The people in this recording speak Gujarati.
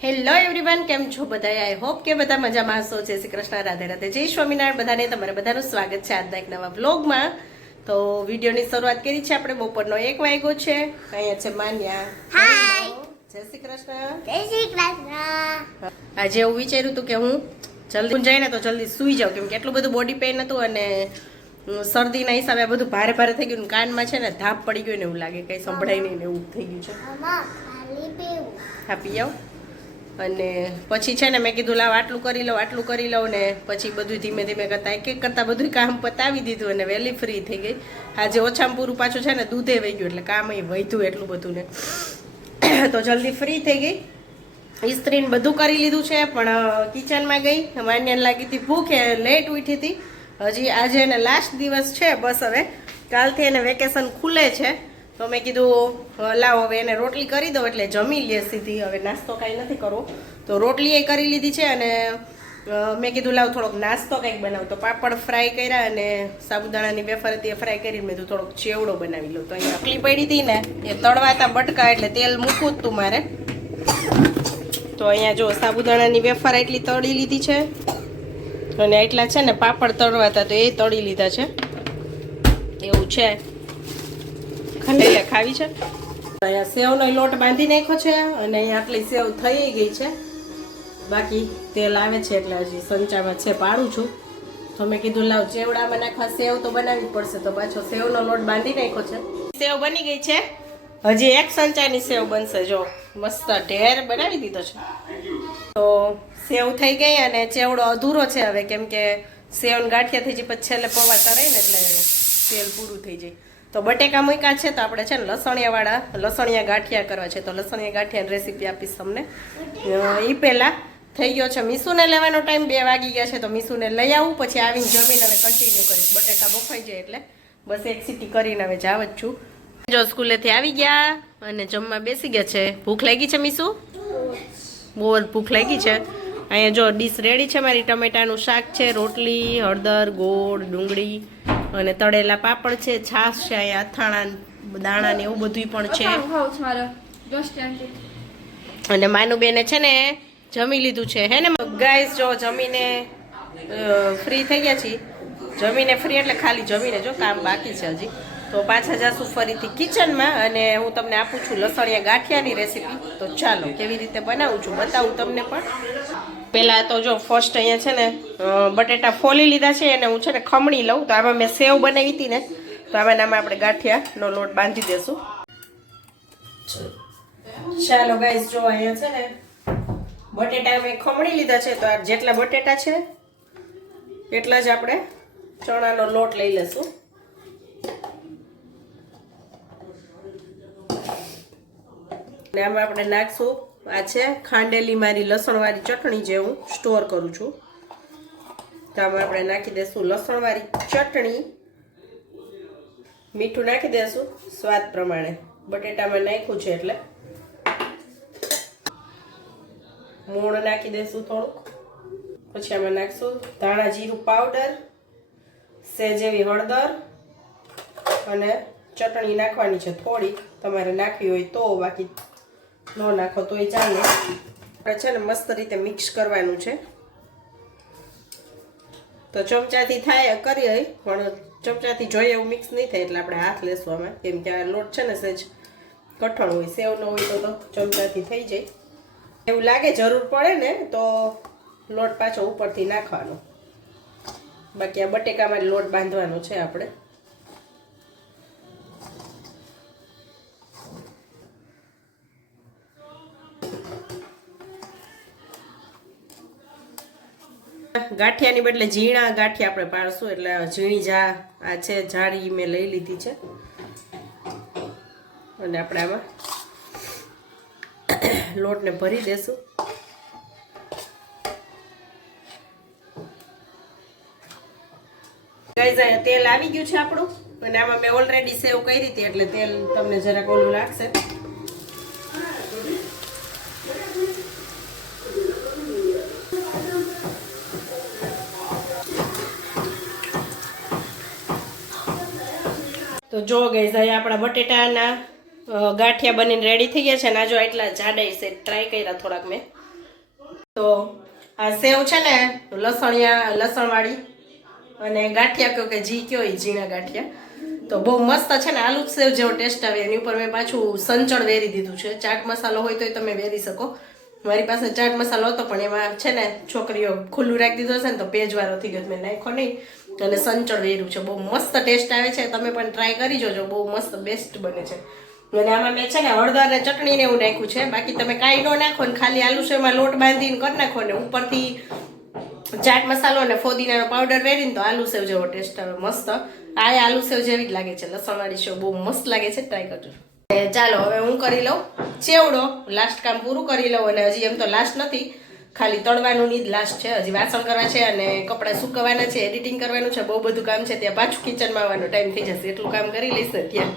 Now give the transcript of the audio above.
હેલો એવરીવન, કેમ છો બધા? આઈ હોપ કે બધા મજામાં હશો. જય શ્રી કૃષ્ણ, રાધે રાધે, જય સ્વામિનારાયણ. બધાને તમારા બધાનું સ્વાગત છે આજના એક નવા વ્લોગમાં. તો વિડીયોની શરૂઆત કરી છે આપણે. બપોરનો 1 વાગ્યો છે. અહીંયા છે માન્યા. હાય, જય શ્રી કૃષ્ણ. જય શ્રી કૃષ્ણ. આજે એવું વિચાર્યું હતું કે હું જલ્દી જઈને તો જલ્દી સૂઈ જાઉં, કેમ કે એટલું બધું બોડી પેઇન હતું અને શરદીના હિસાબે આ બધું ભારે ભારે થઈ ગયું. કાનમાં છે ને ધાપ પડી ગયું ને એવું લાગે, કંઈ સંભળાય નહીં ને એવું થઈ ગયું છે. હા, પી આવ. અને પછી છે ને મેં કીધું લાવ આટલું કરી લઉં ને પછી બધું ધીમે ધીમે કરતા એક એક કરતાં બધું કામ પતાવી દીધું અને વહેલી ફ્રી થઈ ગઈ. આજે ઓછામાં પૂરું પાછું છે ને દૂધે વહી ગયું, એટલે કામ એ વધ્યું એટલું બધું ને તો જલ્દી ફ્રી થઈ ગઈ. ઇસ્ત્રીને બધું કરી લીધું છે, પણ કિચનમાં ગઈ. માન્યાને લાગી હતી ભૂખ, લેટ ઉઠી હતી. હજી આજે એને લાસ્ટ દિવસ છે, બસ હવે કાલથી એને વેકેશન ખુલે છે. તો મેં કીધું લાવ હવે એને રોટલી કરી દો એટલે જમી લે સીધી. હવે નાસ્તો કાંઈ નથી કરવો, તો રોટલી એ કરી લીધી છે. અને મેં કીધું લાવ થોડોક નાસ્તો કંઈક બનાવ. તો પાપડ ફ્રાય કર્યા અને સાબુદાણાની વેફર હતી એ ફ્રાય કરીને મેં થોડોક ચેવડો બનાવી લો. તો અહીંયા રોટલી પડી હતી ને એ તળવાતા બટકા, એટલે તેલ મૂકવું જ તું મારે. તો અહીંયા જો સાબુદાણાની વેફર એટલી તળી લીધી છે અને એટલા છે ને પાપડ તળવાતા તો એ તળી લીધા છે. એવું છે, ખંડેલે ખાવી છે. અહીંયા સેવનો લોટ બાંધી નાખ્યો છે અને અહીંયા આટલી સેવ થઈ ગઈ છે. બાકી તેલ આવે છે એટલે હજી સંચામાં છે પાડું છું. તો મેં કીધું લાવ ચેવડામાં નાખવા સેવ તો બનાવવી પડશે, તો પાછો સેવનો લોટ બાંધી નાખ્યો છે. સેવ બની ગઈ છે, હજી એક સંચાની સેવ બનશે. જો મસ્ત ઢેર બનાવી દીધો છે. તો સેવ થઈ ગઈ અને ચેવડો અધૂરો છે હવે, કેમ કે સેવન ગાંઠિયા થઈ જાય પછી છેલ્લે પૌવા તરાય ને એટલે તેલ પૂરું થઈ જાય. તો બટેકા મૂક્યા છે, તો આપણે છે ને લસણિયા ગાંઠિયા કરવા છે. તો લસણિયા ગાંઠિયાની રેસીપી આપીશ તમને. એ પહેલાં થઈ ગયો છે મીસુને લેવાનો ટાઈમ, 2 વાગી ગયા છે. તો મીસુને લઈ આવું, પછી આવીને જમીને હવે કન્ટિન્યુ કરીશ. બટેકા બફાઈ જાય એટલે બસ એક સીટી કરીને હવે જાવ જ છું. જો સ્કૂલેથી આવી ગયા અને જમવા બેસી ગયા છે. ભૂખ લાગી છે મીસુ? બહુ જ ભૂખ લાગી છે. અહીંયા જો ડીશ રેડી છે મારી. ટમેટાનું શાક છે, રોટલી, હળદર, ગોળ, ડુંગળી અને તળેલા પાપડ છે, છાશ છે, અહીંયા અથાણા દાણા ને એવું બધું પણ છે. અને માનુબેને છે ને જમી લીધું છે, હે ને ગાઈસ? જો જમીને ફ્રી થઈ ગયા છીએ. જમીને ફ્રી એટલે ખાલી જમીને, જો કામ બાકી છે હજી. તો પાછા જાશું ફરીથી કિચનમાં અને હું તમને આપું છું લસણિયા ગાંઠિયાની રેસીપી. તો ચાલો કેવી રીતે બનાવું છું બતાવું તમને. પણ પહેલાં તો જો ફર્સ્ટ અહીંયા છે ને બટેટા ફોલી લીધા છે અને હું છે ને ખમણી લઉં. તો આમાં મેં સેવ બનાવી હતી ને, તો આમાં આપણે ગાંઠિયાનો લોટ બાંધી દેશું. ચાલો ગાઈસ, જો અહીંયા છે ને બટેટા મેં ખમણી લીધા છે. તો આ જેટલા બટેટા છે એટલા જ આપણે ચણાનો લોટ લઈ લેશું. અને આમાં આપણે નાખશું, આ છે ખાંડેલી મારી લસણવાળી ચટણી જે હું સ્ટોર કરું છું. તો આમાં આપણે નાખી દઈશું લસણવાળી ચટણી. મીઠું નાખી દઈશું સ્વાદ પ્રમાણે, બટેટામાં નાખ્યું છે એટલે. મૂળ નાખી દઈશું થોડુંક. પછી આમાં નાખશું ધાણા જીરું પાવડર, સેજ એવી હળદર અને ચટણી નાખવાની છે થોડીક. તમારે નાખવી હોય તો, બાકી ન નાખો તો એ ચાલે. આપણે છે ને મસ્ત રીતે મિક્સ કરવાનું છે. તો ચમચાથી થાય કરીએ, પણ ચમચાથી જોઈએ એવું મિક્સ નહીં થાય એટલે આપણે હાથ લેશું આમાં, કેમ કે આ લોટ છે ને સહેજ કઠણ હોય, સેવ ન હોય તો ચમચાથી થઈ જાય. એવું લાગે જરૂર પડે ને તો લોટ પાછો ઉપરથી નાખવાનો. બાકી આ બટેકામાં લોટ બાંધવાનો છે આપણે. ગાંઠિયાની બદલે ઝીણા ગાંઠિયા આપણે પાડશું, એટલે ઝીણી આ છે જાળી મેં લઈ લીધી છે. અને આપણે આમાં લોટને ભરી દેશું. ગાઈઝ અહીંયા તેલ આવી ગયું છે આપણું, અને આમાં મેં ઓલરેડી સેવ કરી હતી એટલે તેલ તમને જરાક ઓલું લાગશે. તો જો ગાઈઝ અહીંયા આપણા બટેટાના ગાંઠિયા બનીને રેડી થઈ ગયા છે. અને આ જો એટલા જાડા છે, ટ્રાય કર્યા થોડાક મેં. તો આ સેવ છે ને લસણવાળી અને ગાંઠિયા કયો કે જી કયો એ ઝીણા ગાંઠિયા તો બહુ મસ્ત છે ને આલુ સેવ જેવો ટેસ્ટ આવે એની ઉપર મેં પાછું સંચળ વેરી દીધું છે ચાટ મસાલો હોય તો તમે વેરી શકો મારી પાસે ચાટ મસાલો હતો પણ એમાં છે ને છોકરીઓ ખુલ્લું રાખી દીધો છે ને તો પેજવાળો થઈ ગયો મેં નાખ્યો નહીં અને સંચળ વેર્યું છે બહુ મસ્ત ટેસ્ટ આવે છે તમે પણ ટ્રાય કરી જોજો બહુ મસ્ત બેસ્ટ બને છે અને આમાં મેં છે ને હળદર અને ચટણી ને એવું નાખ્યું છે બાકી તમે કાંઈ ન નાખો ને ખાલી આલુ સેવમાં લોટ બાંધીને કરી નાખો ને ઉપરથી ચાટ મસાલો અને ફોદીનાનો પાવડર વેરીને તો આલુ સેવ જેવો ટેસ્ટ આવે મસ્ત આ આલુ સેવ જેવી જ લાગે છે લસણવાળી સેવ બહુ મસ્ત લાગે છે ટ્રાય કરજો ચાલો હવે હું કરી લઉં ચેવડો લાસ્ટ કામ પૂરું કરી લઉં અને હજી એમ તો લાસ્ટ નથી ખાલી તળવાનું ની જ લાસ્ટ છે હજી વાસણ કરવા છે અને કપડાં સુકવવાના છે એડિટિંગ કરવાનું છે બહુ બધું કામ છે ત્યાં પાછું કિચનમાં આવવાનો ટાઈમ થઈ જશે એટલું કામ કરી લઈશ ને ત્યાં